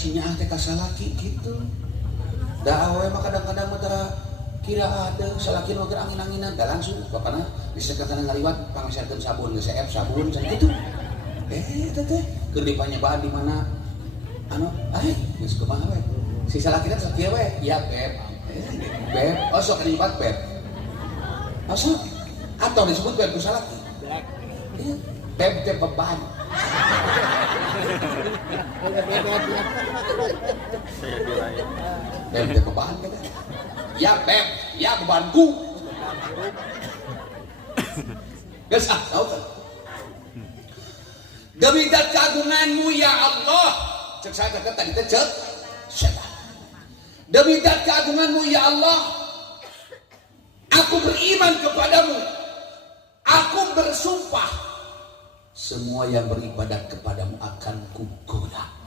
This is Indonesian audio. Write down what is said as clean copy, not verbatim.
cinyaah teh kasalaki gitu. Da awe mah kadang-kadang mah kira ada salaki nu keur angin-anginan da langsung bapana disekatan ngaliwat pangaserkeun sabun geus seep sabun can kitu. Eta teh keur dipanyebaan di mana anu geus kumaha we. Si salaki teh sakieu we, ya beb. Beb, oh sok nyebut beb. Asa atau disebut beb ku salaki. Beb teh beban. Beb teh beban kan. Ya beb, ya bebanku. Geus tahu kan? Demi dat keagunganmu ya Allah. Cek saya kata tadi cek. Demi dat keagunganmu ya Allah, aku beriman kepadamu. Aku bersumpah semua yang beribadat kepadamu akan kugoda.